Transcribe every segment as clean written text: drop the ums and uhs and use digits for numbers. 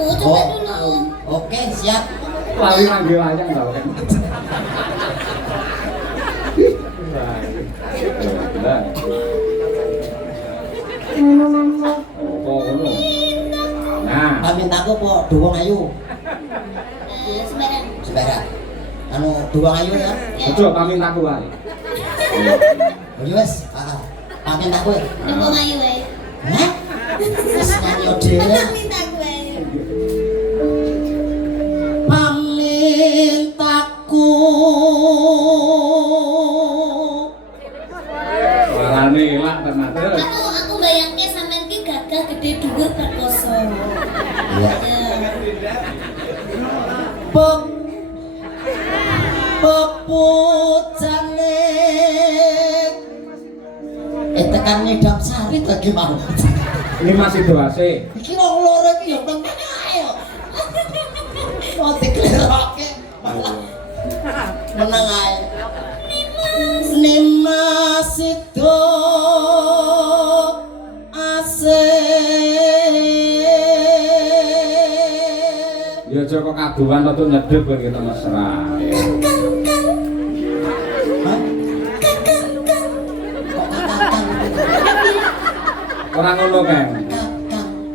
aku, coba dulu. Oke, siap. Lari lagi aja enggak kan. Nah, Pamintaku po duwong ayu. Sembarang. Sembarang. Anu duwong ayu ya. ojo pamintaku wae. Oh wis, pamintaku. Duwong ayu wae. Hah? Wis nyanyi dhewe. Minta gue. Pamintaku. Suarane elak tenan terus. Aku bayangke sampean ki gagah gede dhuwur perkoso. Iya. Ya. Pep pepujane tekan Nidam Sari lagi mau. Ini masih doase. Iki wong loro iki yo temen ae yo. Kok dikleroke malah menang ae. Nimas itu asik. Ya aja kok kaduan atau nyedep kan kita mesra. Orang ngono kan.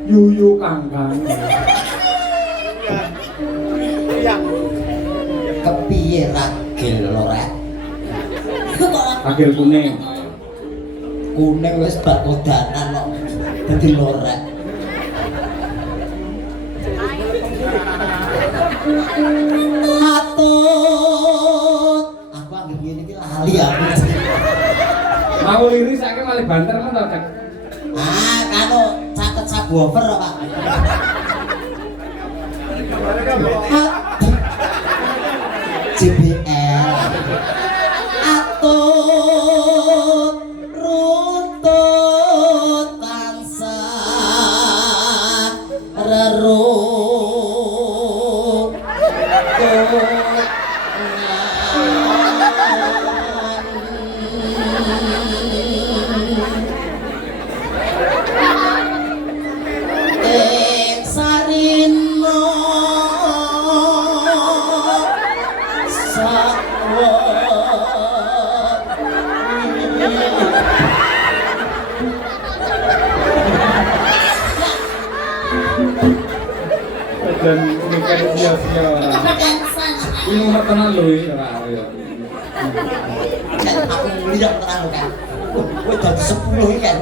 Yuyu kangkang. Kepiye ragil lorek? Agil kuning. Kuning wis bak kodanan kok dadi lorek. Atut. Aku anggere ngene iki lali aku. Mau liris saiki malah banter ngono kan. Kanu catet subwoofer Pak. JBL. Atut runtut tansah reruk. Sarino sawo Dan nikah sia-sia. Ini umur tenan lho iki ora ya. aku lihat terang kan. Wah, dadi 10 iki kan.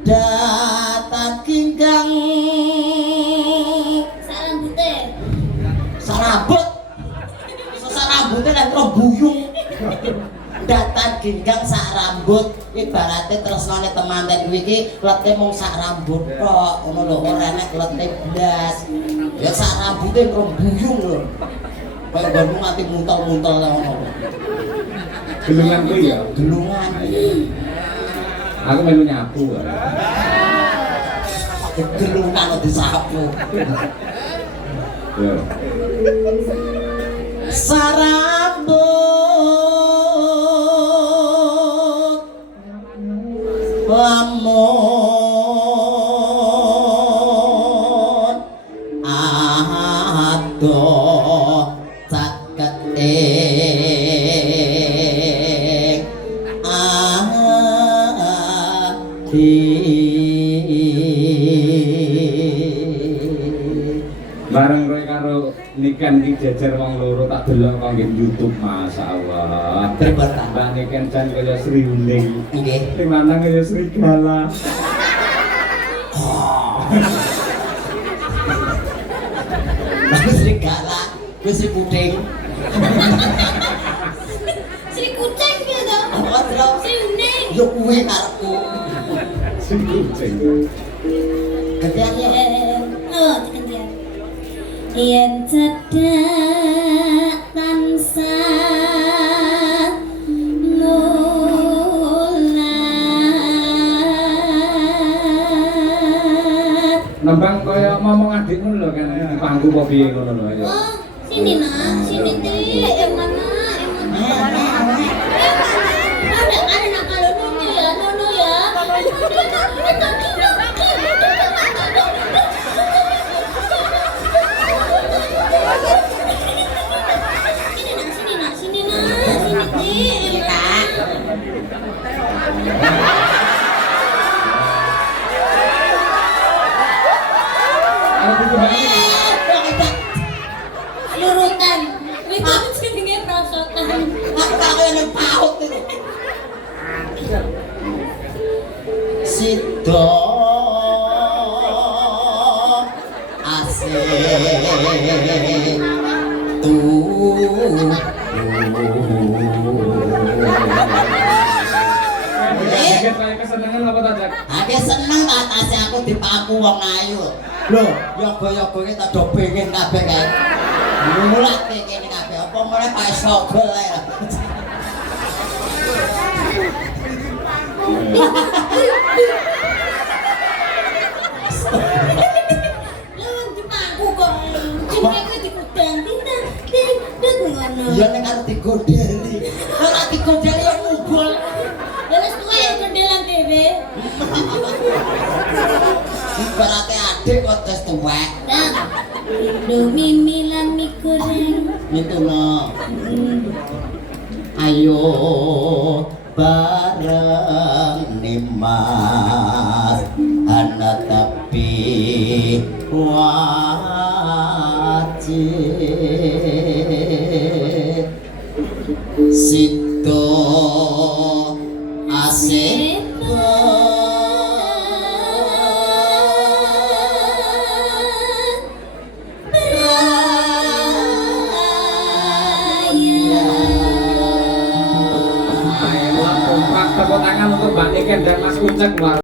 Datang kinggang sarambut sarambutnya dan terbuyung datang kinggang sak rambut ibaratnya terus nane temanten iki lete mung sak rambut kok ngono lho ora nek lete blas ya sak rambutnya terbuyung lho kaya baru nganti muntel-muntel ngono Gelungan kuwi ya. gelungan Aku melu nyapu. gelungan disapu Ya. sarambut lamun adoh caketing Bareng kowe karo Niken iki jejer wong loro tak delok kok nggih YouTube masyaallah. Pripun Mbak Niken jan kaya Sri Uning. nggih Sing lanang kaya serigala. Lalu serigala, wis Sri Kucing. Sri Kucing gitu. Apa terus? Sri Uning. Yo kuwi karepku. Sing kucing. Gantian ya. Oh, gantian. Yen cedak tansah mulat. Nembang kaya ngomong adikmu lho kan di pangku apa piye ngono lho ayo. Oh, sini nak, sini Ti. Yang mana? Yang mana? Ada nak kalau Nono ya, Arep dituhani. Lurutan. Itu jenenge prosotan. Aku yang paut itu. Sido asik tuh. Kaget kayak kesenengan apa ta, Jak? Aku seneng atase aku dipaku wong ayu. Lho, yoga-yoga iki tak do pengen kabeh kae. Mulate kene kabeh apa mulai pae sogol ae. Lawan dipaku kok. Jenenge dikudang tindak. Tindak ngono. Ya nek arep digodeli. Ora digodeli yo ngubul. Ya wis kowe yang kendelan dhewe. Ibarate adik kok tes tuwek. Nah, Indomie milan mie goreng. Mituno. Ayo bareng nimas ana tapi wajib situ asik Ayo, kontrak tepuk tangan untuk Mbak Niken dan Mas Kuncek.